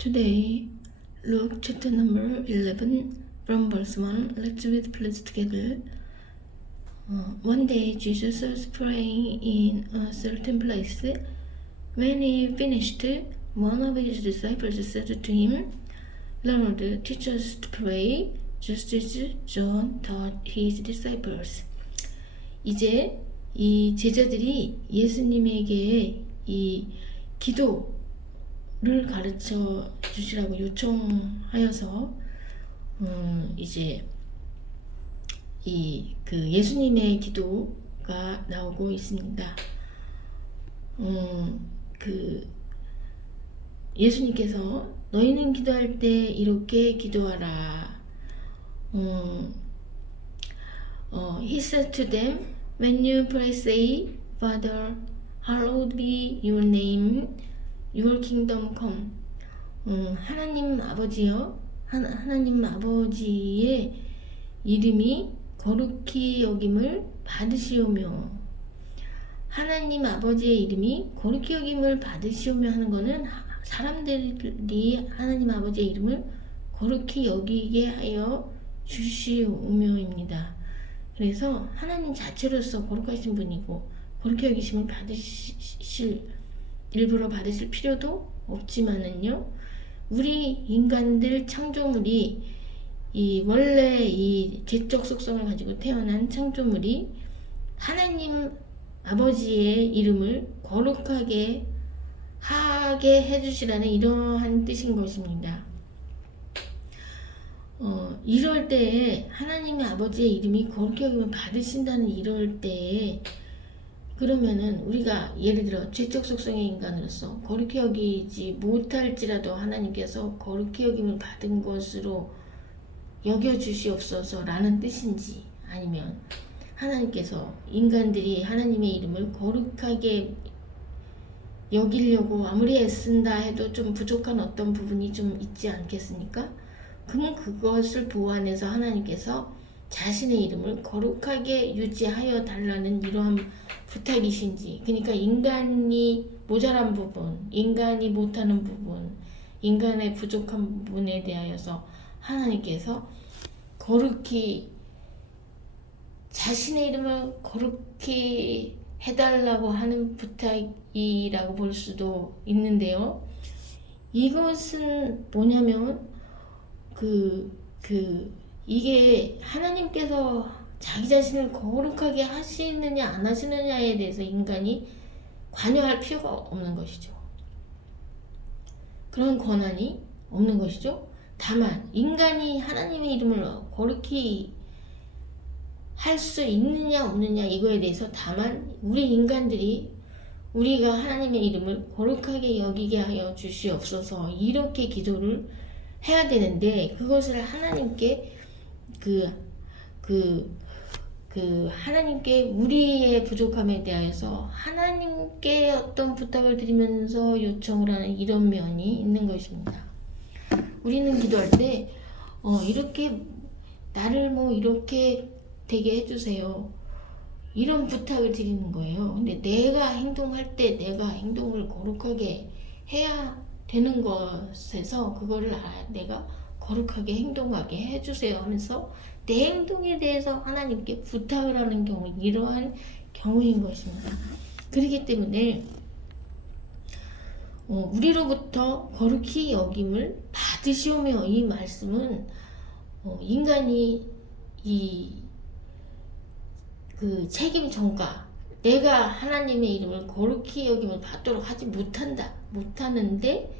Today, Luke chapter number 11 from verse 1. Let's read please together. One day Jesus was praying in a certain place. When he finished, one of his disciples said to him, Lord, teach us to pray, just as John taught his disciples. 이제 이 제자들이 예수님에게 이 기도를 가르쳐 주시라고 요청하여서 이제 그 예수님의 기도가 나오고 있습니다. 그 예수님께서 너희는 기도할 때 이렇게 기도하라. He said to them, when you pray, say, Father, hallowed be your name, your kingdom come. 하나님 아버지여, 하나님 아버지의 이름이 거룩히 여김을 받으시오며, 하나님 아버지의 이름이 거룩히 여김을 받으시오며 하는 것은 사람들이 하나님 아버지의 이름을 거룩히 여기게 하여 주시오며입니다. 그래서 하나님 자체로서 거룩하신 분이고 거룩히 여기심을 일부러 받으실 필요도 없지만은요, 우리 인간들 창조물이 원래 이 죄적 속성을 가지고 태어난 창조물이 하나님 아버지의 이름을 거룩하게 하게 해주시라는 이러한 뜻인 것입니다. 이럴 때에 하나님의 아버지의 이름이 거룩히 여김을 받으신다는 이럴 때에, 그러면은 우리가 예를 들어 죄적 속성의 인간으로서 거룩히 여기지 못할지라도 하나님께서 거룩히 여김을 받은 것으로 여겨주시옵소서 라는 뜻인지, 아니면 하나님께서 인간들이 하나님의 이름을 거룩하게 여기려고 아무리 애쓴다 해도 좀 부족한 어떤 부분이 좀 있지 않겠습니까? 그럼 그것을 보완해서 하나님께서 자신의 이름을 거룩하게 유지하여 달라는 이러한 부탁이신지, 그러니까 인간이 모자란 부분, 인간이 못하는 부분, 인간의 부족한 부분에 대하여서 하나님께서 거룩히 자신의 이름을 거룩히 해달라고 하는 부탁이라고 볼 수도 있는데요. 이것은 뭐냐면 이게 하나님께서 자기 자신을 거룩하게 하시느냐 안 하시느냐에 대해서 인간이 관여할 필요가 없는 것이죠. 그런 권한이 없는 것이죠. 다만 인간이 하나님의 이름을 거룩히 할 수 있느냐 없느냐 이거에 대해서 다만 우리 인간들이 우리가 하나님의 이름을 거룩하게 여기게 하여 주시옵소서 이렇게 기도를 해야 되는데, 그것을 하나님께 하나님께 우리의 부족함에 대하여서 하나님께 어떤 부탁을 드리면서 요청을 하는 이런 면이 있는 것입니다. 우리는 기도할 때 이렇게 나를 이렇게 되게 해주세요 이런 부탁을 드리는 거예요. 근데 내가 행동할 때 내가 행동을 거룩하게 해야 되는 것에서 그거를 내가 거룩하게 행동하게 해주세요 하면서 내 행동에 대해서 하나님께 부탁을 하는 경우, 이러한 경우인 것입니다. 그렇기 때문에 우리로부터 거룩히 여김을 받으시오며 이 말씀은 인간이 그 책임 전가, 내가 하나님의 이름을 거룩히 여김을 받도록 하지 못하는데,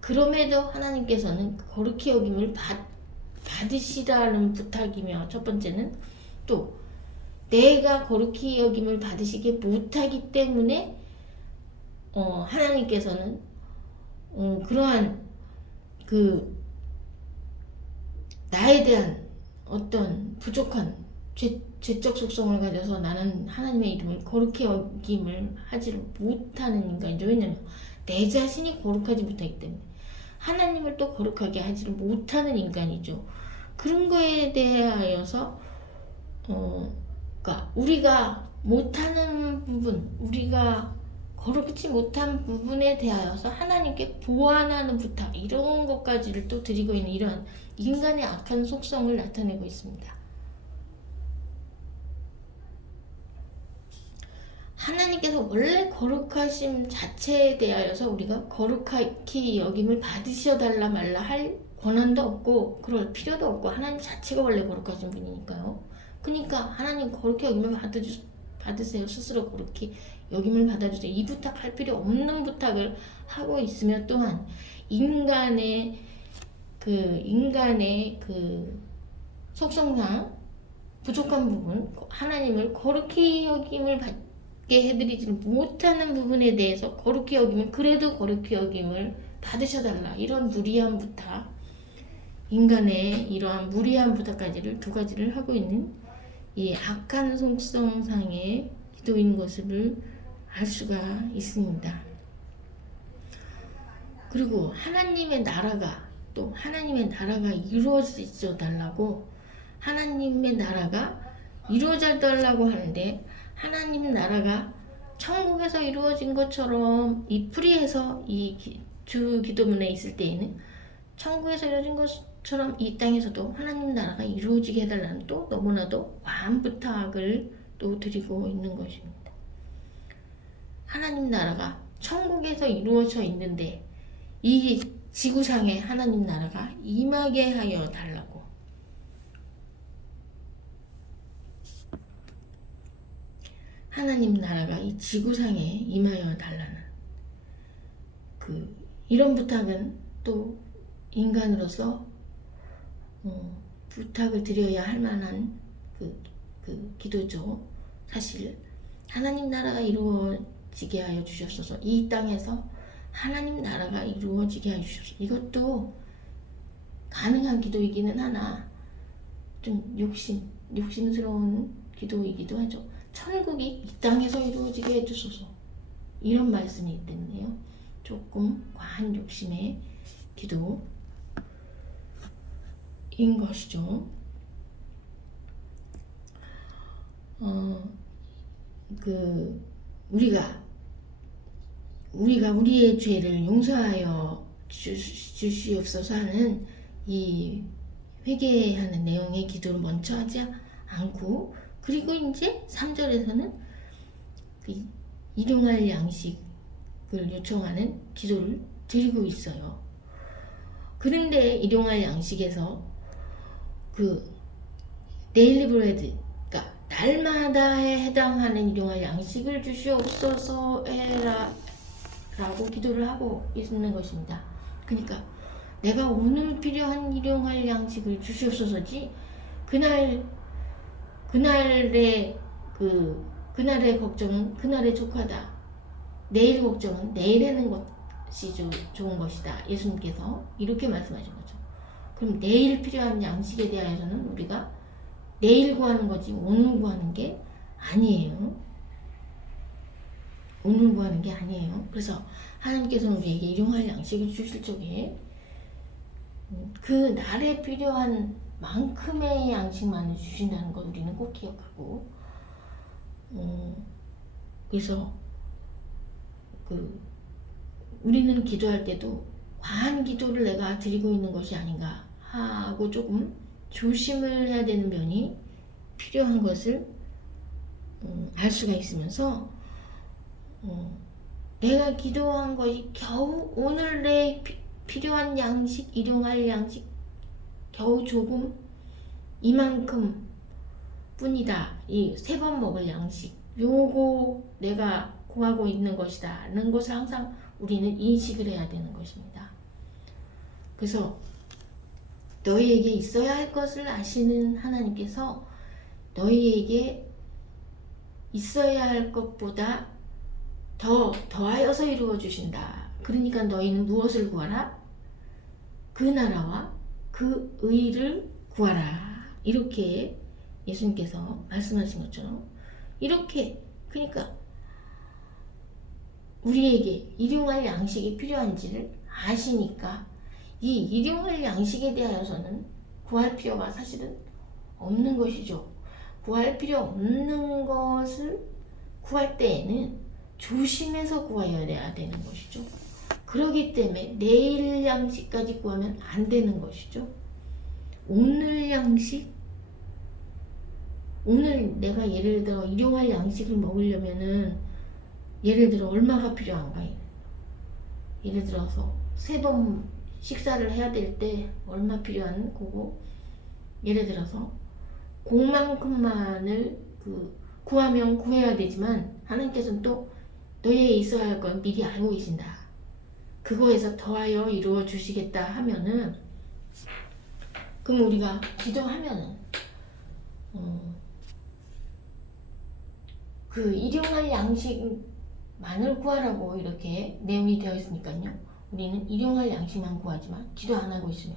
그럼에도 하나님께서는 거룩히 여김을 받으시라는 부탁이며, 첫 번째는 또 내가 거룩히 여김을 받으시게 못하기 때문에 하나님께서는 그러한 나에 대한 어떤 부족한 죄적 속성을 가져서 나는 하나님의 이름을 거룩히 여김을 하지를 못하는 인간이죠. 왜냐면 내 자신이 거룩하지 못하기 때문에 하나님을 또 거룩하게 하지를 못하는 인간이죠. 그런 거에 대하여서 그러니까 우리가 못하는 부분, 우리가 거룩지 못한 부분에 대하여서 하나님께 보완하는 부탁, 이런 것까지를 또 드리고 있는 이러한 인간의 악한 속성을 나타내고 있습니다. 하나님께서 원래 거룩하심 자체에 대하여서 우리가 거룩히 여김을 받으셔달라 말라 할 권한도 없고 그럴 필요도 없고, 하나님 자체가 원래 거룩하신 분이니까요. 그러니까 하나님 거룩히 여김을 받으세요. 스스로 거룩히 여김을 받아주세요. 이 부탁할 필요 없는 부탁을 하고 있으며, 또한 인간의 그 속성상 부족한 부분, 하나님을 거룩히 여김을 받게 해드리지 못하는 부분에 대해서 거룩히 여김을, 그래도 거룩히 여김을 받으셔달라, 이런 무리한 부탁, 인간의 이러한 무리한 부탁까지를 두 가지를 하고 있는 이 악한 속성상의 기도인 것을 알 수가 있습니다. 그리고 하나님의 나라가 이루어져 달라고, 하나님의 나라가 이루어져 달라고 하는데, 하나님 나라가 천국에서 이루어진 것처럼 이 프리에서 이 주 기도문에 있을 때에는 천국에서 이루어진 것처럼 이 땅에서도 하나님 나라가 이루어지게 해달라는 또 너무나도 과한 부탁을 또 드리고 있는 것입니다. 하나님 나라가 천국에서 이루어져 있는데 이 지구상에 하나님 나라가 임하게 하여 달라고. 하나님 나라가 이 지구상에 임하여 달라는 이런 부탁은 또 인간으로서 부탁을 드려야 할 만한 기도죠. 사실 하나님 나라가 이루어지게 하여 주셨소서. 이 땅에서 하나님 나라가 이루어지게 하여 주셨소서. 이것도 가능한 기도이기는 하나 좀 욕심스러운 기도이기도 하죠. 천국이 이 땅에서 이루어지게 해주소서, 이런 말씀이 때문에요. 조금 과한 욕심의 기도인 것이죠. 우리가 우리의 죄를 용서하여 주시옵소서 하는 이 회개하는 내용의 기도를 먼저 하지 않고, 그리고 이제 3절에서는 일용할 양식을 요청하는 기도를 드리고 있어요. 그런데 일용할 양식에서 데일리 브레드, 그러니까 날마다에 해당하는 일용할 양식을 주시옵소서 라고 기도를 하고 있는 것입니다. 그러니까 내가 오늘 필요한 일용할 양식을 주시옵소서지, 그날의 걱정은 그날에 족하다, 내일 걱정은 내일 하는 것이 좋은 것이다, 예수님께서 이렇게 말씀하신 거죠. 그럼 내일 필요한 양식에 대하여서는 우리가 내일 구하는 거지 오늘 구하는 게 아니에요. 오늘 구하는 게 아니에요. 그래서 하나님께서는 우리에게 일용할 양식을 주실 적에 그 날에 필요한 만큼의 양식만을 주신다는 걸 우리는 꼭 기억하고, 그래서 우리는 기도할 때도 과한 기도를 내가 드리고 있는 것이 아닌가 하고 조금 조심을 해야 되는 면이 필요한 것을 알 수가 있으면서, 내가 기도한 것이 겨우 오늘 내 필요한 양식, 일용할 양식 겨우 조금 이만큼 뿐이다, 이 3번 먹을 양식, 요거 내가 구하고 있는 것이다 라는 것을 항상 우리는 인식을 해야 되는 것입니다. 그래서 너희에게 있어야 할 것을 아시는 하나님께서 너희에게 있어야 할 것보다 더하여서 이루어 주신다. 그러니까 너희는 무엇을 구하라? 그 나라와 그 의를 구하라. 이렇게 예수님께서 말씀하신 것처럼, 이렇게, 그러니까 우리에게 일용할 양식이 필요한지를 아시니까 이 일용할 양식에 대하여서는 구할 필요가 사실은 없는 것이죠. 구할 필요 없는 것을 구할 때에는 조심해서 구해야 되는 것이죠. 그렇기 때문에 내일 양식까지 구하면 안 되는 것이죠. 오늘 양식, 오늘 내가 예를 들어 일용할 양식을 먹으려면은 예를 들어 얼마가 필요한가? 예를 들어서 3번 식사를 해야 될 때 얼마 필요한 거고, 예를 들어서 그만큼만을 구하면 구해야 되지만 하나님께서는 또 너희에 있어야 할 건 미리 알고 계신다. 그거에서 더하여 이루어 주시겠다 하면은, 그럼 우리가 기도하면은 그 일용할 양식만을 구하라고 이렇게 내용이 되어 있으니까요. 우리는 일용할 양식만 구하지만 기도 안 하고 있으면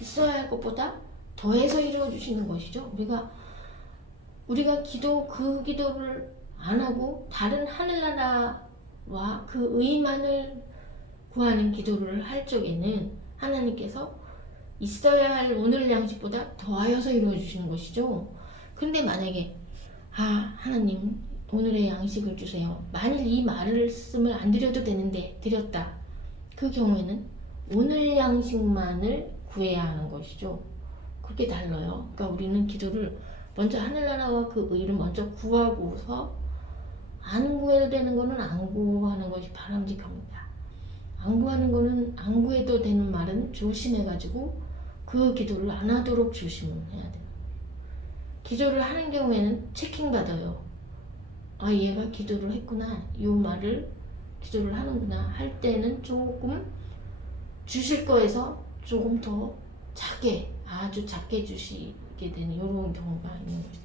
있어야 할 것보다 더해서 이루어 주시는 것이죠. 우리가 그 기도를 안 하고 다른 하늘나라와 그 의만을 구하는 기도를 할 적에는 하나님께서 있어야 할 오늘 양식보다 더하여서 이루어 주시는 것이죠. 근데 만약에 하나님 오늘의 양식을 주세요. 만일 이 말씀을 안 드려도 되는데 드렸다. 그 경우에는 오늘 양식만을 구해야 하는 것이죠. 그렇게 달라요. 그러니까 우리는 기도를 먼저 하늘나라와 그 의를 먼저 구하고서 안 구해도 되는 거는 안 구하는 것이 바람직합니다. 안 구하는 거는 안 구해도 되는 말은 조심해가지고 그 기도를 안 하도록 조심을 해야 돼요. 기도를 하는 경우에는 체킹받아요. 얘가 기도를 했구나. 이 말을 기도를 하는구나. 할 때는 조금 주실 거에서 조금 더 작게, 아주 작게 주시게 되는 이런 경우가 있는 거죠.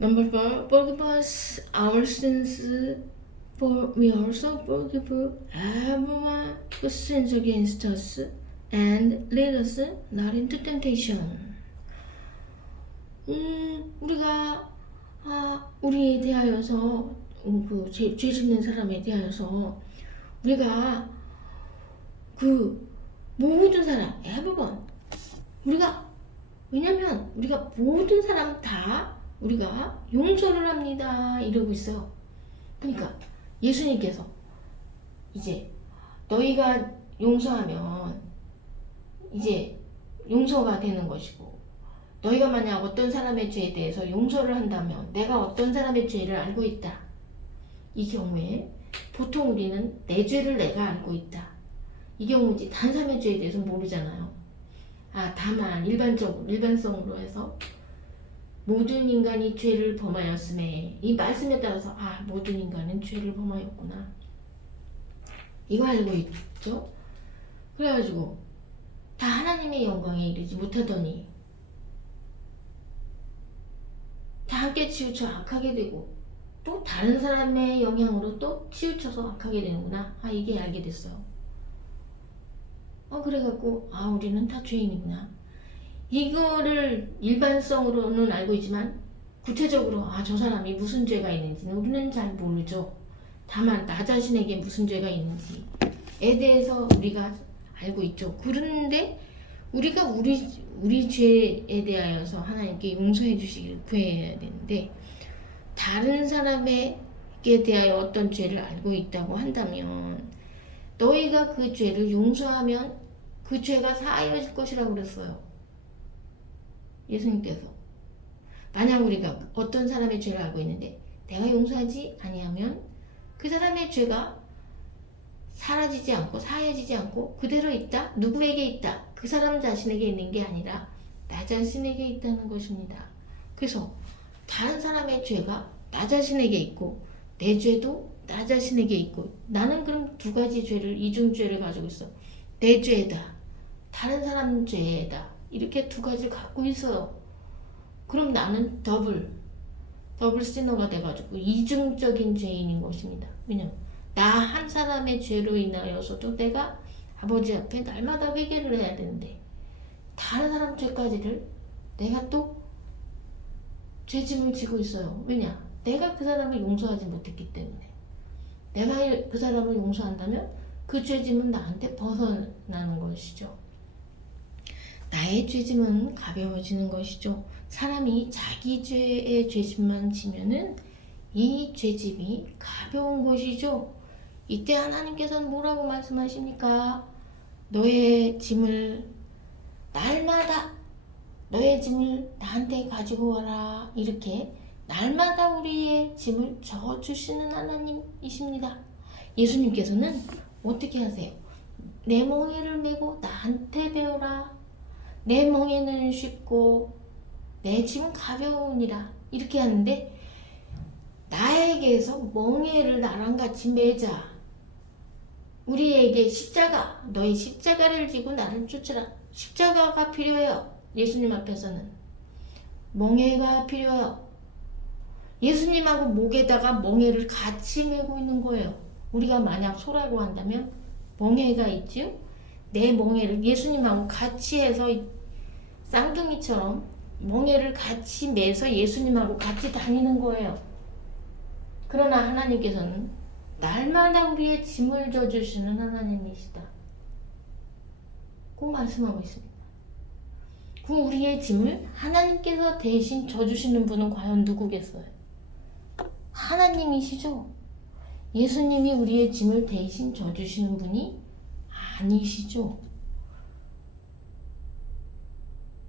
Number 4, forgive us our sins, for we also forgive everyone who sins against us, and lead us not into temptation. 우리가 우리에 대하여서 죄 짓는 사람에 대하여서 우리가 모든 사람, everyone, 왜냐면 우리가 모든 사람 다 우리가 용서를 합니다 이러고 있어요. 그러니까 예수님께서 이제 너희가 용서하면 이제 용서가 되는 것이고, 너희가 만약 어떤 사람의 죄에 대해서 용서를 한다면 내가 어떤 사람의 죄를 알고 있다. 이 경우에 보통 우리는 내 죄를 내가 알고 있다. 이 경우지 다른 사람의 죄에 대해서 모르잖아요. 다만 일반성으로 해서 모든 인간이 죄를 범하였음에, 이 말씀에 따라서 모든 인간은 죄를 범하였구나. 이거 알고 있죠? 그래가지고 다 하나님의 영광에 이르지 못하더니 다 함께 치우쳐 악하게 되고 또 다른 사람의 영향으로 또 치우쳐서 악하게 되는구나. 이게 알게 됐어요. 그래갖고 우리는 다 죄인이구나. 이거를 일반성으로는 알고 있지만 구체적으로 저 사람이 무슨 죄가 있는지는 우리는 잘 모르죠. 다만 나 자신에게 무슨 죄가 있는지에 대해서 우리가 알고 있죠. 그런데 우리가 우리 죄에 대하여서 하나님께 용서해 주시기를 구해야 되는데, 다른 사람에게 대하여 어떤 죄를 알고 있다고 한다면 너희가 그 죄를 용서하면 그 죄가 사하여질 것이라고 그랬어요. 예수님께서. 만약 우리가 어떤 사람의 죄를 알고 있는데 내가 용서하지 아니하면 그 사람의 죄가 사라지지 않고 사해지지 않고 그대로 있다. 누구에게 있다. 그 사람 자신에게 있는 게 아니라 나 자신에게 있다는 것입니다. 그래서 다른 사람의 죄가 나 자신에게 있고 내 죄도 나 자신에게 있고, 나는 그럼 두 가지 죄를, 이중죄를 가지고 있어. 내 죄다, 다른 사람 죄다, 이렇게 두 가지를 갖고 있어요. 그럼 나는 더블 시너가 돼가지고 이중적인 죄인인 것입니다. 왜냐면 나 한 사람의 죄로 인하여서도 내가 아버지 앞에 날마다 회개를 해야 되는데, 다른 사람 죄까지를 내가 또 죄짐을 지고 있어요. 왜냐? 내가 그 사람을 용서하지 못했기 때문에. 내가 그 사람을 용서한다면 그 죄짐은 나한테 벗어나는 것이죠. 나의 죄짐은 가벼워지는 것이죠. 사람이 자기 죄의 죄짐만 지면은 이 죄짐이 가벼운 것이죠. 이때 하나님께서는 뭐라고 말씀하십니까? 너의 짐을 날마다 너의 짐을 나한테 가지고 와라. 이렇게 날마다 우리의 짐을 져주시는 하나님이십니다. 예수님께서는 어떻게 하세요? 내 멍에를 메고 나한테 배우라. 내 멍에는 쉽고 내 짐은 가벼우니라. 이렇게 하는데 나에게서 멍에를 나랑 같이 매자. 우리에게 십자가, 너희 십자가를 지고 나를 쫓으라. 십자가가 필요해요. 예수님 앞에서는 멍에가 필요해요. 예수님하고 목에다가 멍에를 같이 메고 있는 거예요. 우리가 만약 소라고 한다면 멍에가 있죠. 내 멍에를 예수님하고 같이 해서 쌍둥이처럼 멍에를 같이 매서 예수님하고 같이 다니는 거예요. 그러나 하나님께서는 날마다 우리의 짐을 져주시는 하나님이시다. 꼭 말씀하고 있습니다. 그 우리의 짐을 하나님께서 대신 져주시는 분은 과연 누구겠어요? 하나님이시죠. 예수님이 우리의 짐을 대신 져주시는 분이 아니시죠.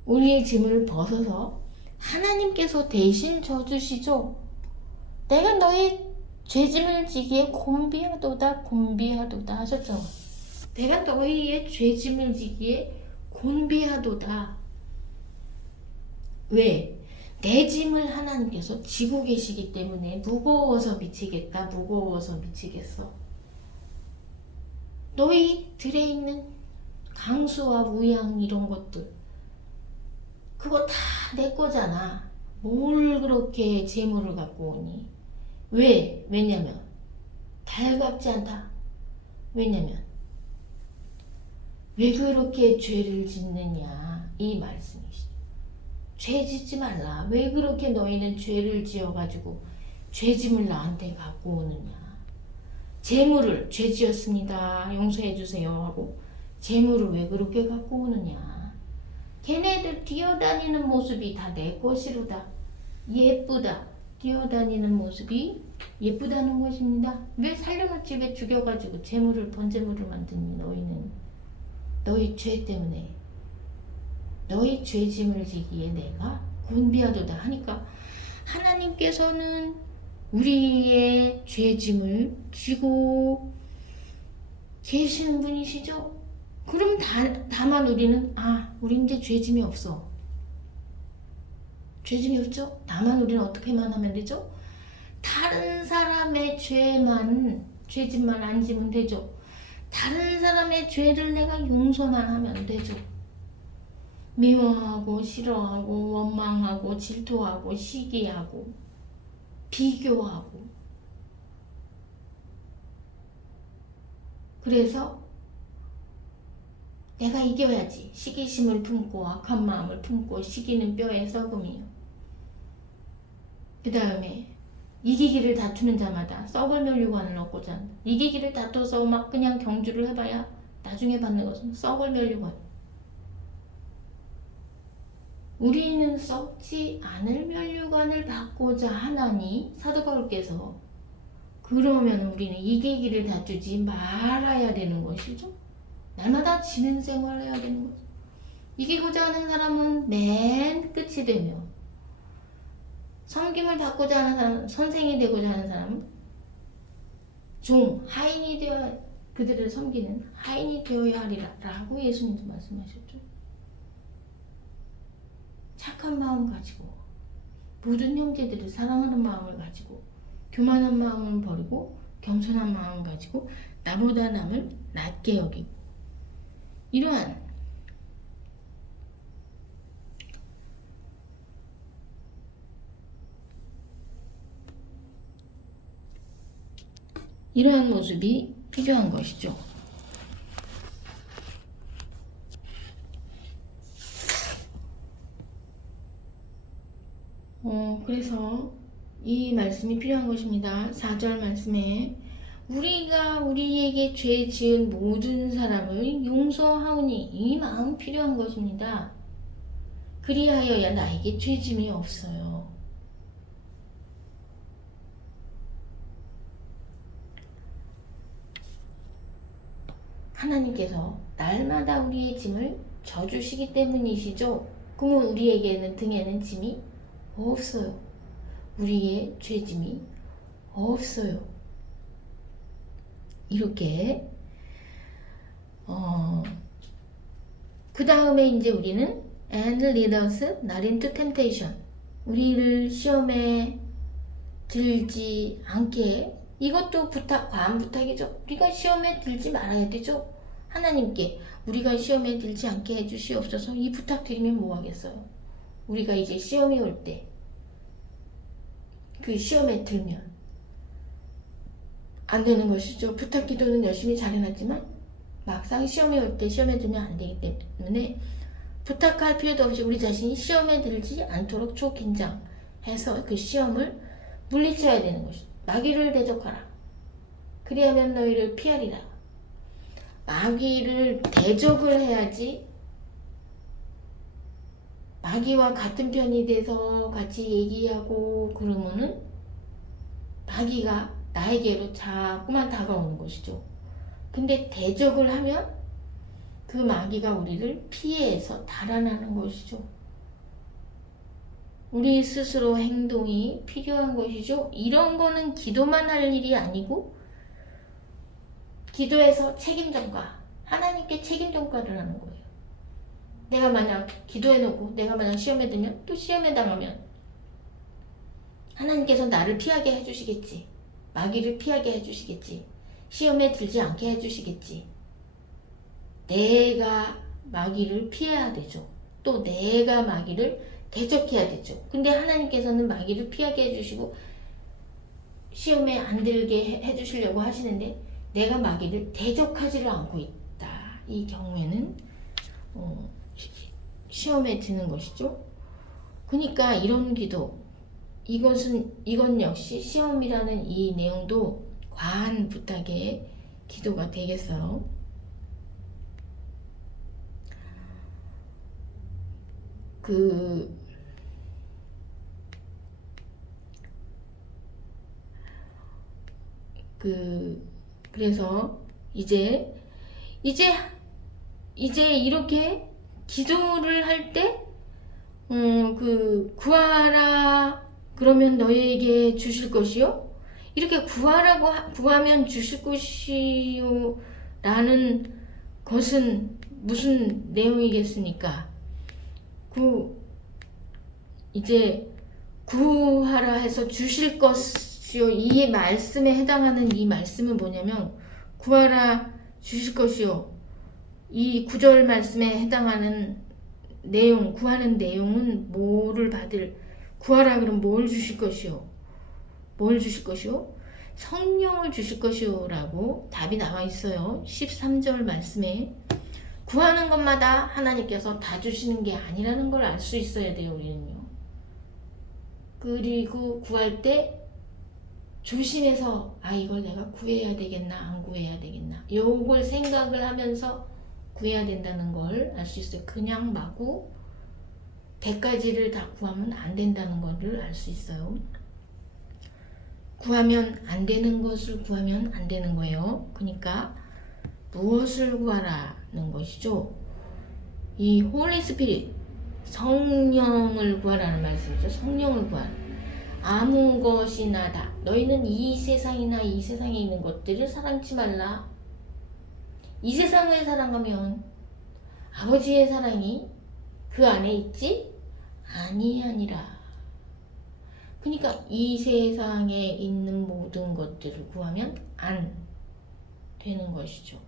우리의 짐을 벗어서 하나님께서 대신 져주시죠. 내가 너의 죄짐을 지기에 곤비하도다 곤비하도다 하셨잖아. 내가 너희의 죄짐을 지기에 곤비하도다. 왜? 내 짐을 하나님께서 지고 계시기 때문에 무거워서 미치겠다. 무거워서 미치겠어. 너희들에 있는 강수와 우양 이런 것들 그거 다 내 거잖아. 뭘 그렇게 재물을 갖고 오니? 왜? 왜냐면 달갑지 않다. 왜냐면 왜 그렇게 죄를 짓느냐 이 말씀이시죠. 죄 짓지 말라. 왜 그렇게 너희는 죄를 지어가지고 죄짐을 나한테 갖고 오느냐. 재물을 죄 지었습니다. 용서해 주세요 하고 재물을 왜 그렇게 갖고 오느냐. 걔네들 뛰어다니는 모습이 다 내 것이로다. 예쁘다. 뛰어다니는 모습이 예쁘다는 것입니다. 왜 살려놓지 왜 죽여가지고 재물을 번제물을 만드니 너희는 너희 죄 때문에 너희 죄짐을 지기에 내가 곤비하도다 하니까 하나님께서는 우리의 죄짐을 지고 계시는 분이시죠. 그럼 다만 우리는 우리 이제 죄짐이 없어. 죄짐이 없죠? 다만 우리는 어떻게만 하면 되죠? 다른 사람의 죄짐만 안 지면 되죠. 다른 사람의 죄를 내가 용서만 하면 되죠. 미워하고 싫어하고 원망하고 질투하고 시기하고 비교하고 그래서 내가 이겨야지. 시기심을 품고 악한 마음을 품고 시기는 뼈의 썩음이요. 그 다음에 이기기를 다투는 자마다 썩을 멸류관을 얻고자 한다. 이기기를 다퉈서 막 그냥 경주를 해봐야 나중에 받는 것은 썩을 멸류관. 우리는 썩지 않을 멸류관을 받고자 하나니 사도 바울께서 그러면 우리는 이기기를 다투지 말아야 되는 것이죠. 날마다 지는 생활을 해야 되는 거죠. 이기고자 하는 사람은 맨 끝이 되며 섬김을 받고자 하는 사람, 선생이 되고자 하는 사람은 하인이 되어 그들을 섬기는 하인이 되어야 하리라 라고 예수님도 말씀하셨죠. 착한 마음 가지고 모든 형제들을 사랑하는 마음을 가지고 교만한 마음을 버리고 겸손한 마음을 가지고 나보다 남을 낮게 여기고 이러한 모습이 필요한 것이죠. 그래서 이 말씀이 필요한 것입니다. 4절 말씀에 우리가 우리에게 죄 지은 모든 사람을 용서하오니 이 마음 필요한 것입니다. 그리하여야 나에게 죄짐이 없어요. 하나님께서 날마다 우리의 짐을 져주시기 때문이시죠. 그러면 우리에게는 등에는 짐이 없어요. 우리의 죄짐이 없어요. 이렇게 그 다음에 이제 우리는 and lead us not into temptation, 우리를 시험에 들지 않게, 이것도 부탁, 과한 부탁이죠. 우리가 시험에 들지 말아야 되죠. 하나님께 우리가 시험에 들지 않게 해주시옵소서, 이 부탁 드리면 뭐 하겠어요. 우리가 이제 시험이 올 때 그 시험에 들면 안 되는 것이죠. 부탁 기도는 열심히 잘 해놨지만 막상 시험에 올 때 시험에 들면 안 되기 때문에 부탁할 필요도 없이 우리 자신이 시험에 들지 않도록 초긴장해서 그 시험을 물리쳐야 되는 것이죠. 마귀를 대적하라. 그리하면 너희를 피하리라. 마귀를 대적을 해야지, 마귀와 같은 편이 돼서 같이 얘기하고 그러면은 마귀가 나에게로 자꾸만 다가오는 것이죠. 근데 대적을 하면 그 마귀가 우리를 피해서 달아나는 것이죠. 우리 스스로 행동이 필요한 것이죠. 이런 거는 기도만 할 일이 아니고 기도에서 책임 전가, 하나님께 책임 전가를 하는 거예요. 내가 만약 기도해놓고 내가 만약 시험에 들면, 또 시험에 당하면 하나님께서 나를 피하게 해주시겠지. 마귀를 피하게 해주시겠지. 시험에 들지 않게 해주시겠지. 내가 마귀를 피해야 되죠. 또 내가 마귀를 대적해야 되죠. 근데 하나님께서는 마귀를 피하게 해주시고 시험에 안 들게 해주시려고 하시는데 내가 마귀를 대적하지를 않고 있다. 이 경우에는 시험에 드는 것이죠. 그러니까 이런 기도, 이건 역시 시험이라는 이 내용도 과한 부탁의 기도가 되겠어요. 그래서 이제 이렇게 기도를 할 때, 구하라 그러면 너희에게 주실 것이요. 이렇게 구하면 주실 것이요 라는 것은 무슨 내용이겠습니까? 이제 구하라 해서 주실 것이요, 이 말씀에 해당하는 이 말씀은 뭐냐면 구하라 주실 것이요, 이 구절 말씀에 해당하는 내용, 구하는 내용은 뭐를 구하라 그럼 뭘 주실 것이요? 뭘 주실 것이요? 성령을 주실 것이요 라고 답이 나와 있어요. 13절 말씀에. 구하는 것마다 하나님께서 다 주시는 게 아니라는 걸 알 수 있어야 돼요, 우리는요. 그리고 구할 때 조심해서 이걸 내가 구해야 되겠나 안 구해야 되겠나 요걸 생각을 하면서 구해야 된다는 걸 알 수 있어요. 그냥 마구 100가지를 다 구하면 안 된다는 것을 알 수 있어요. 구하면 안 되는 것을 구하면 안 되는 거예요. 그러니까 무엇을 구하라는 것이죠. 이 홀리 스피릿, 성령을 구하라는 말씀이죠. 성령을 구하라. 아무 것이나 다. 너희는 이 세상이나 이 세상에 있는 것들을 사랑치 말라. 이 세상을 사랑하면 아버지의 사랑이 그 안에 있지 아니하니라. 그러니까 이 세상에 있는 모든 것들을 구하면 안 되는 것이죠.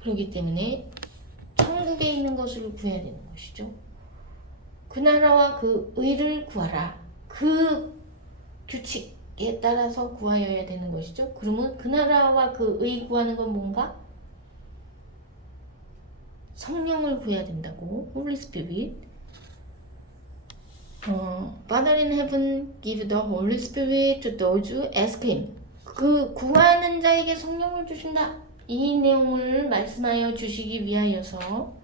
그렇기 때문에 천국에 있는 것을 구해야 되는 것이죠. 그 나라와 그 의를 구하라. 그 규칙에 따라서 구하여야 되는 것이죠. 그러면 그 나라와 그 의 구하는 건 뭔가? 성령을 구해야 된다고. Holy Spirit. Father in heaven, give the Holy Spirit to those who ask Him. 그 구하는 자에게 성령을 주신다. 이 내용을 말씀하여 주시기 위하여서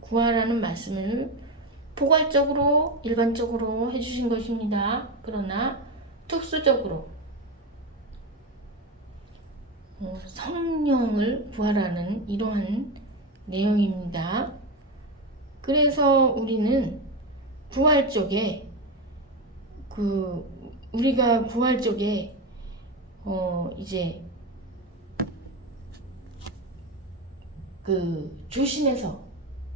구하라는 말씀을 포괄적으로 일반적으로 해주신 것입니다. 그러나 특수적으로 성령을 구하라는 이러한 내용입니다. 그래서 우리는 구할 적에 우리가 구할 적에 이제 조심해서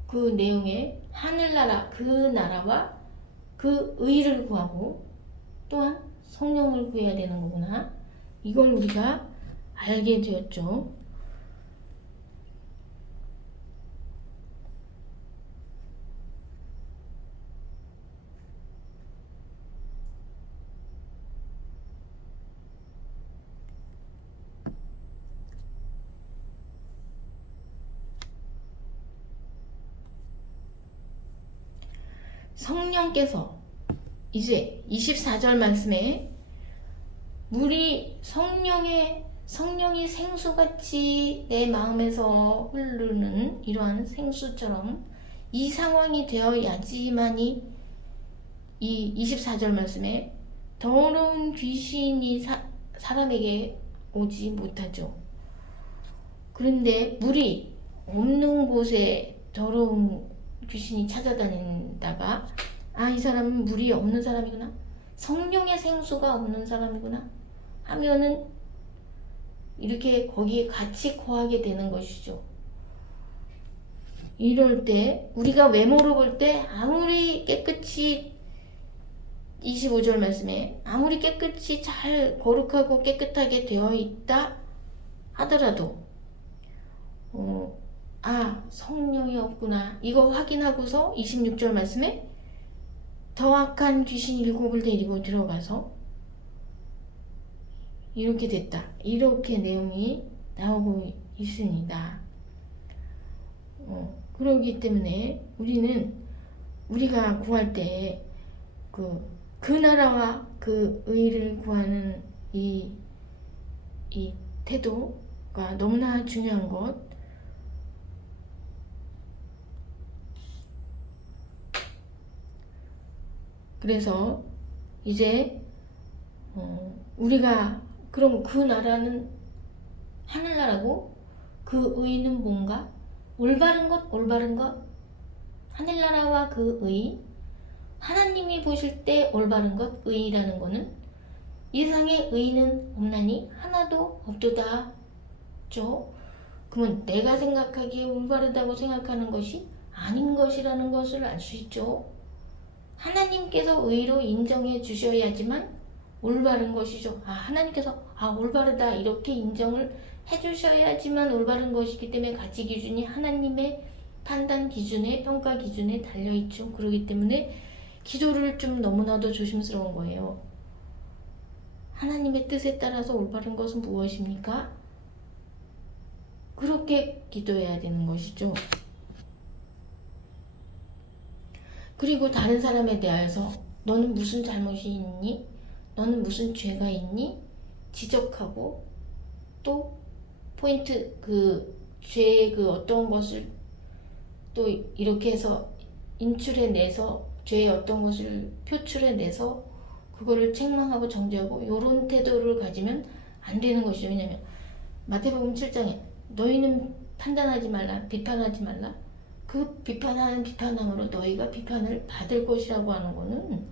그 내용에 하늘나라 그 나라와 그 의를 구하고 또한 성령을 구해야 되는 거구나. 이걸 우리가 알게 되었죠. 성령께서 이제 24절 말씀에 물이 성령이 생수같이 내 마음에서 흐르는 이러한 생수처럼 이 상황이 되어야지만이 이 24절 말씀에 더러운 귀신이 사람에게 오지 못하죠. 그런데 물이 없는 곳에 더러운 귀신이 찾아다닌다가 이 사람은 물이 없는 사람이구나, 성령의 생수가 없는 사람이구나 하면은 이렇게 거기에 같이 거하게 되는 것이죠. 이럴 때 우리가 외모로 볼 때 아무리 깨끗이 25절 말씀에 아무리 깨끗이 잘 거룩하고 깨끗하게 되어 있다 하더라도 성령이 없구나 이거 확인하고서 26절 말씀에 더 악한 귀신 7을 데리고 들어가서 이렇게 됐다, 이렇게 내용이 나오고 있습니다. 그러기 때문에 우리가 구할 때 그 나라와 그 의를 구하는 이 태도가 너무나 중요한 것. 그래서 이제 우리가 그럼 그 나라는 하늘나라고 그 의는 뭔가? 올바른 것 하늘나라와 그 의, 하나님이 보실 때 올바른 것 의라는 거는 이 세상에 의는 없나니 하나도 없도다 죠. 그러면 내가 생각하기에 올바르다고 생각하는 것이 아닌 것이라는 것을 알 수 있죠. 하나님께서 의로 인정해 주셔야지만 올바른 것이죠. 하나님께서 올바르다 이렇게 인정을 해 주셔야지만 올바른 것이기 때문에 가치 기준이 하나님의 판단 기준에, 평가 기준에 달려있죠. 그렇기 때문에 기도를 좀 너무나도 조심스러운 거예요. 하나님의 뜻에 따라서 올바른 것은 무엇입니까? 그렇게 기도해야 되는 것이죠. 그리고 다른 사람에 대해서 너는 무슨 잘못이 있니? 너는 무슨 죄가 있니? 지적하고 또 포인트 죄의 어떤 것을 또 이렇게 해서 인출해내서 죄의 어떤 것을 표출해내서 그거를 책망하고 정죄하고 이런 태도를 가지면 안 되는 것이죠. 왜냐하면 마태복음 7장에 너희는 판단하지 말라, 비판하지 말라. 그 비판함으로 너희가 비판을 받을 것이라고 하는 거는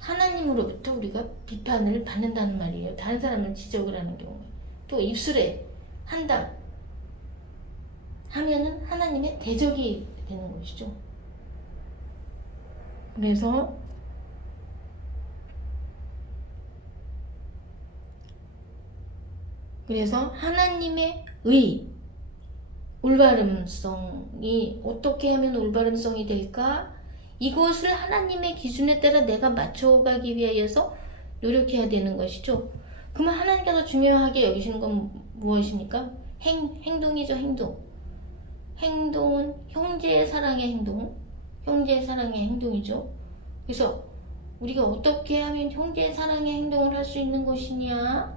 하나님으로부터 우리가 비판을 받는다는 말이에요. 다른 사람을 지적을 하는 경우에. 또 입술에 한다 하면은 하나님의 대적이 되는 것이죠. 그래서 하나님의 올바름성이 어떻게 하면 올바름성이 될까? 이것을 하나님의 기준에 따라 내가 맞춰가기 위하여서 노력해야 되는 것이죠. 그러면 하나님께서 중요하게 여기시는 건 무엇입니까? 행동이죠. 행동은 형제의 사랑의 행동이죠. 그래서 우리가 어떻게 하면 형제의 사랑의 행동을 할 수 있는 것이냐?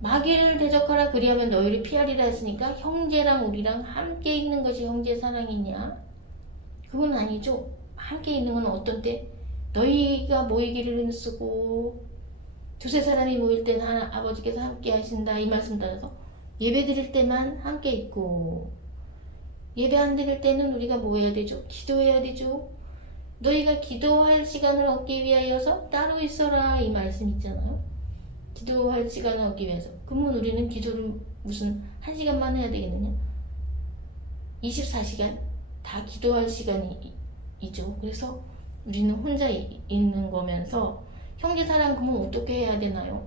마귀를 대적하라 그리하면 너희를 피하리라 했으니까 형제랑 우리랑 함께 있는 것이 형제 사랑이냐? 그건 아니죠. 함께 있는 건 어떤 때? 너희가 모이기를 쓰고 두세 사람이 모일 때는 아버지께서 함께 하신다 이 말씀 따라서 예배 드릴 때만 함께 있고 예배 안 드릴 때는 우리가 뭐 해야 되죠? 기도해야 되죠. 너희가 기도할 시간을 얻기 위하여서 따로 있어라 이 말씀 있잖아요. 기도할 시간을 얻기 위해서. 그러면 우리는 기도를 무슨 1시간만 해야 되겠느냐? 24시간 다 기도할 시간이죠. 그래서 우리는 혼자 있는 거면서 형제 사랑 그러면 어떻게 해야 되나요?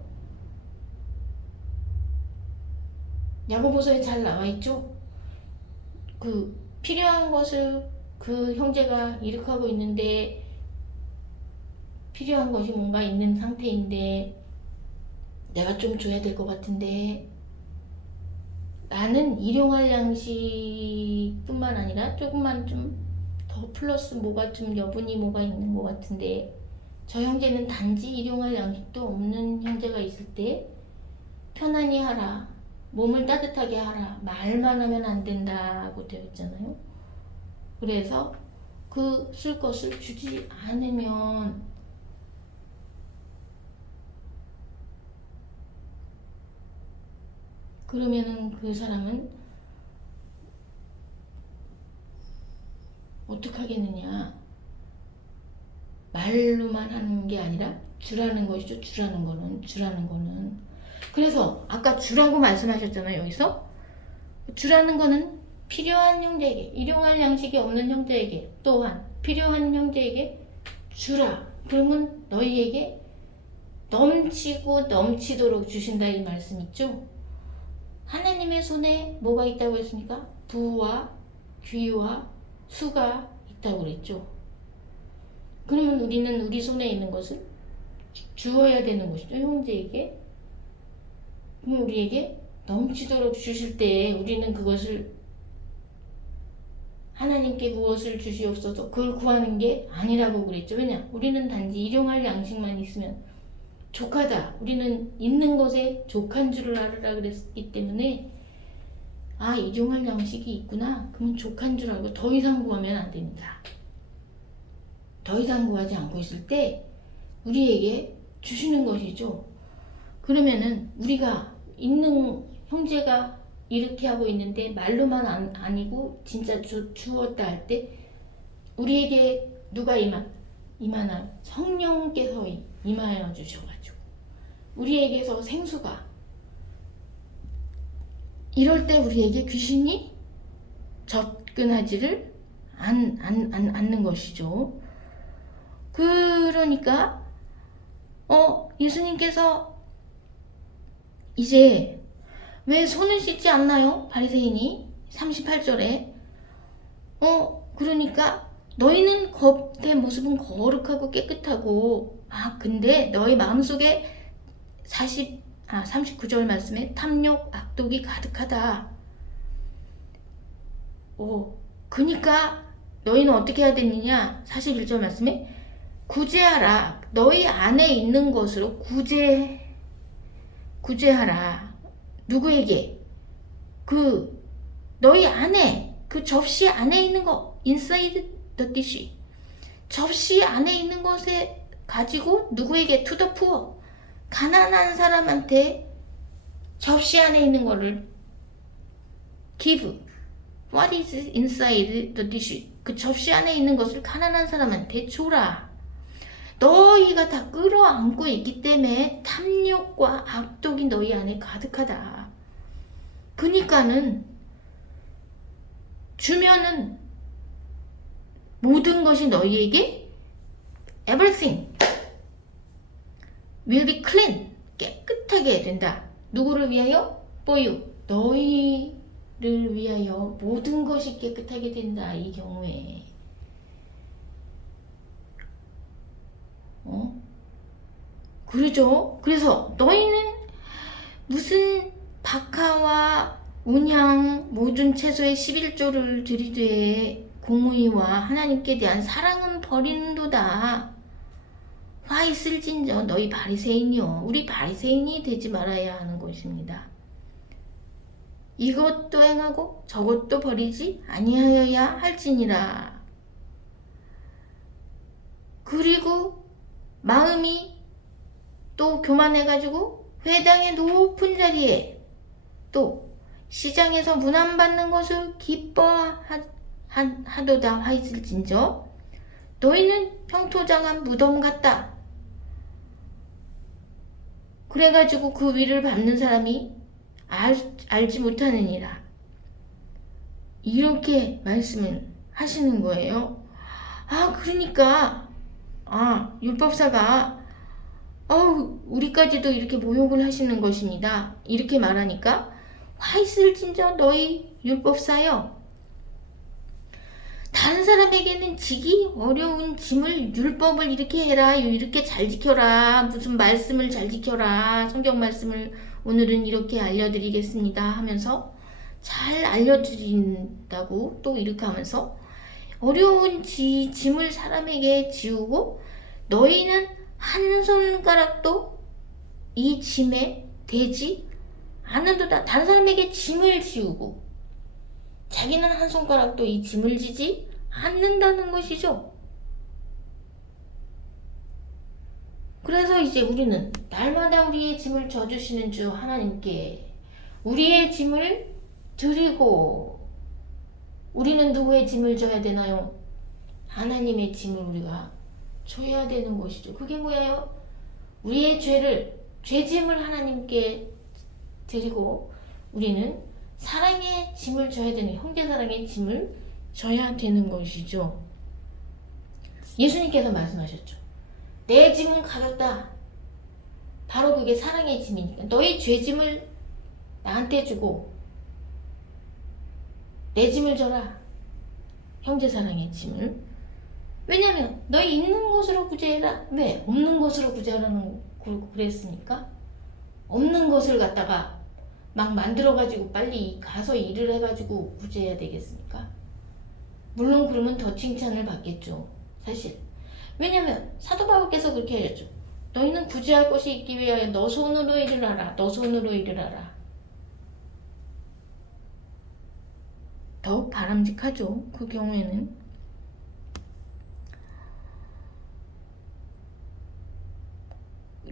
야고보서에 잘 나와 있죠. 그 필요한 것을 그 형제가 일으키고 있는데 필요한 것이 뭔가 있는 상태인데 내가 좀 줘야 될 것 같은데 나는 일용할 양식뿐만 아니라 조금만 좀 더 플러스 뭐가 좀 여분이 뭐가 있는 것 같은데 저 형제는 단지 일용할 양식도 없는 형제가 있을 때 편안히 하라, 몸을 따뜻하게 하라, 말만 하면 안 된다고 되어 있잖아요. 그래서 그 쓸 것을 주지 않으면 그러면은 그 사람은 어떻게 하겠느냐? 말로만 하는 게 아니라 주라는 것이죠. 주라는 거는. 그래서 아까 주라고 말씀하셨잖아요. 여기서 주라는 거는 필요한 형제에게, 일용할 양식이 없는 형제에게, 또한 필요한 형제에게 주라. 그러면 너희에게 넘치고 넘치도록 주신다 이 말씀 있죠. 하나님의 손에 뭐가 있다고 했습니까? 부와 귀와 수가 있다고 그랬죠. 그러면 우리는 우리 손에 있는 것을 주어야 되는 것이죠. 형제에게. 그럼 우리에게 넘치도록 주실 때 우리는 그것을 하나님께 무엇을 주시옵소서 그걸 구하는 게 아니라고 그랬죠. 왜냐? 우리는 단지 일용할 양식만 있으면 족하다. 우리는 있는 것에 족한 줄을 알으라 그랬기 때문에 일용할 양식이 있구나. 그러면 족한 줄 알고 더 이상 구하면 안 됩니다. 더 이상 구하지 않고 있을 때 우리에게 주시는 것이죠. 그러면은 우리가 있는 형제가 이렇게 하고 있는데 말로만 아니고 진짜 주었다 할 때 우리에게 누가 임하나 성령께서 임하여 주셔가지고 우리에게서 생수가 이럴 때 우리에게 귀신이 접근하지를 않는 것이죠. 그러니까 예수님께서 이제 왜 손을 씻지 않나요? 바리새인이 38절에 그러니까 너희는 겉의 모습은 거룩하고 깨끗하고 근데 너희 마음속에 39절 말씀에 탐욕, 악독이 가득하다. 그러니까 너희는 어떻게 해야 되느냐? 41절 말씀에 구제하라. 너희 안에 있는 것으로 구제하라. 누구에게? 너희 안에 그 접시 안에 있는 거 inside the dish 접시 안에 있는 것에 가지고 누구에게? to the poor 가난한 사람한테 접시 안에 있는 거를 give. What is inside the dish? 그 접시 안에 있는 것을 가난한 사람한테 줘라. 너희가 다 끌어안고 있기 때문에 탐욕과 악독이 너희 안에 가득하다. 그러니까는 주면은 모든 것이 너희에게 everything will be clean 깨끗하게 된다. 누구를 위하여? for you 너희를 위하여 모든 것이 깨끗하게 된다. 이 경우에 그러죠. 그래서 너희는 무슨 박하와 운향 모든 채소의 11조를 드리되 공의와 하나님께 대한 사랑은 버리는도다. 화 있을진저 너희 바리새인이여 우리 바리새인이 되지 말아야 하는 것입니다. 이것도 행하고 저것도 버리지 아니하여야 할지니라. 그리고 마음이 또 교만해가지고 회당의 높은 자리에 또 시장에서 문안받는 것을 기뻐하도다 화 있을진저 너희는 평토장한 무덤 같다. 그래가지고 그 위를 밟는 사람이 알지 못하느니라. 이렇게 말씀을 하시는 거예요. 그러니까 율법사가 우리까지도 이렇게 모욕을 하시는 것입니다. 이렇게 말하니까 화 있을진저 너희 율법사여 다른 사람에게는 지기 어려운 짐을 율법을 이렇게 해라 이렇게 잘 지켜라 무슨 말씀을 잘 지켜라 성경 말씀을 오늘은 이렇게 알려드리겠습니다 하면서 잘 알려드린다고 또 이렇게 하면서 어려운 짐을 사람에게 지우고 너희는 한 손가락도 이 짐에 대지 않는도다. 다른 사람에게 짐을 지우고 자기는 한 손가락도 이 짐을 지지 않는다는 것이죠. 그래서 이제 우리는 날마다 우리의 짐을 져주시는 주 하나님께 우리의 짐을 드리고 우리는 누구의 짐을 져야 되나요? 하나님의 짐을 우리가 져야 되는 것이죠. 그게 뭐예요? 우리의 죄짐을 하나님께 드리고 우리는 사랑의 짐을 져야 되는 형제사랑의 짐을 져야 되는 것이죠. 예수님께서 말씀하셨죠. 내 짐은 가볍다. 바로 그게 사랑의 짐이니까 너희 죄짐을 나한테 주고 내 짐을 져라. 형제사랑의 짐을. 왜냐면 너희 있는 것으로 구제해라. 왜? 없는 것으로 구제하라는 그랬으니까. 없는 것을 갖다가 막 만들어가지고 빨리 가서 일을 해가지고 구제해야 되겠습니까? 물론 그러면 더 칭찬을 받겠죠. 사실. 왜냐면 사도 바울께서 그렇게 하셨죠. 너희는 구제할 것이 있기 위하여 너 손으로 일을 하라. 너 손으로 일을 하라. 더욱 바람직하죠. 그 경우에는.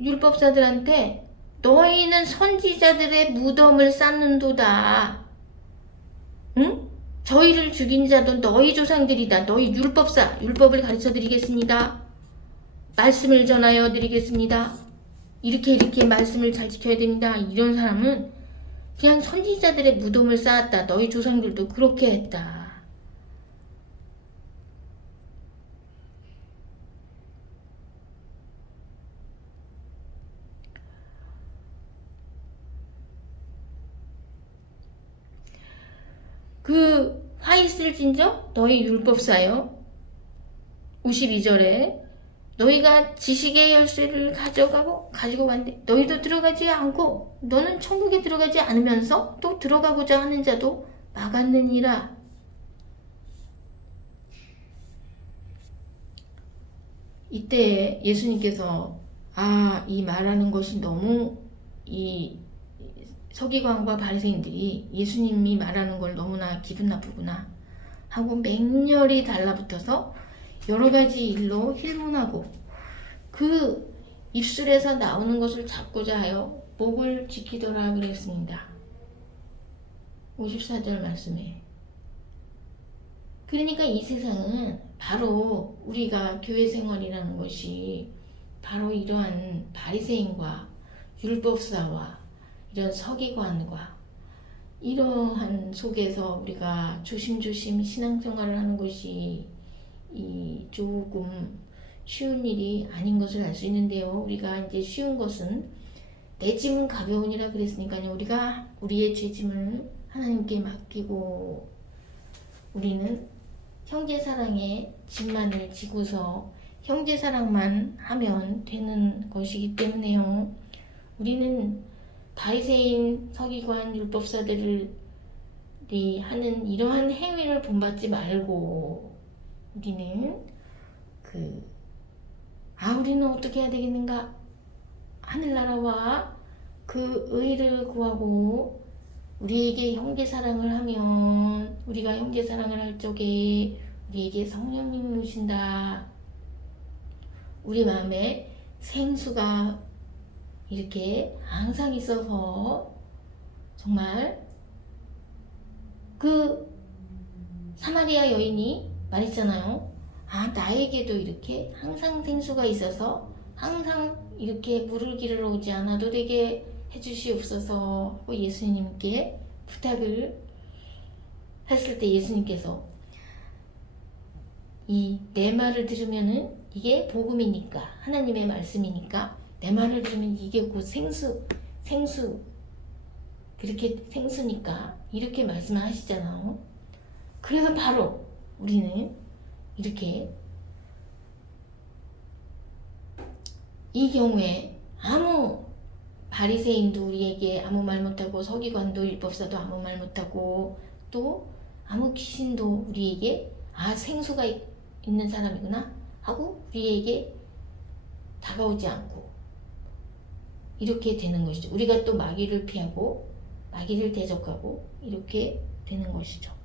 율법사들한테 너희는 선지자들의 무덤을 쌓는도다. 응? 저희를 죽인 자도 너희 조상들이다. 너희 율법을 가르쳐 드리겠습니다. 말씀을 전하여 드리겠습니다. 이렇게 말씀을 잘 지켜야 됩니다. 이런 사람은 그냥 선지자들의 무덤을 쌓았다. 너희 조상들도 그렇게 했다. 그 화 있을진저 너희 율법사여 52절에 너희가 지식의 열쇠를 가지고 왔는데 너희도 들어가지 않고 너는 천국에 들어가지 않으면서 또 들어가고자 하는 자도 막았느니라. 이때 예수님께서 이 말하는 것이 너무 이 서기관과 바리새인들이 예수님이 말하는 걸 너무나 기분 나쁘구나 하고 맹렬히 달라붙어서 여러 가지 일로 힐문하고 그 입술에서 나오는 것을 잡고자 하여 목을 지키더라 그랬습니다. 54절 말씀에. 그러니까 이 세상은 바로 우리가 교회 생활이라는 것이 바로 이러한 바리새인과 율법사와 이런 서기관과 이러한 속에서 우리가 조심조심 신앙생활을 하는 것이 조금 쉬운 일이 아닌 것을 알 수 있는데요. 우리가 이제 쉬운 것은 내 짐은 가벼우니라 그랬으니까요. 우리가 우리의 죄짐을 하나님께 맡기고 우리는 형제사랑의 짐만을 지고서 형제사랑만 하면 되는 것이기 때문에요. 우리는 바리새인, 서기관, 율법사들이 하는 이러한 행위를 본받지 말고 우리는 그 우리는 어떻게 해야 되겠는가? 하늘나라와 그 의를 구하고 우리에게 형제 사랑을 하면 우리가 형제 사랑을 할 적에 우리에게 성령님이 오신다. 우리 마음에 생수가 이렇게 항상 있어서 정말 그 사마리아 여인이 말했잖아요. 나에게도 이렇게 항상 생수가 있어서 항상 이렇게 물을 기르러 오지 않아도 되게 해주시옵소서 하고 예수님께 부탁을 했을 때 예수님께서 내 말을 들으면은 이게 복음이니까 하나님의 말씀이니까 내 말을 들으면 이게 곧 생수 그렇게 생수니까 이렇게 말씀하시잖아요. 그래서 바로 우리는 이렇게 이 경우에 아무 바리새인도 우리에게 아무 말 못하고 서기관도 율법사도 아무 말 못하고 또 아무 귀신도 우리에게 생수가 있는 사람이구나 하고 우리에게 다가오지 않고 이렇게 되는 것이죠. 우리가 또 마귀를 피하고 마귀를 대적하고 이렇게 되는 것이죠.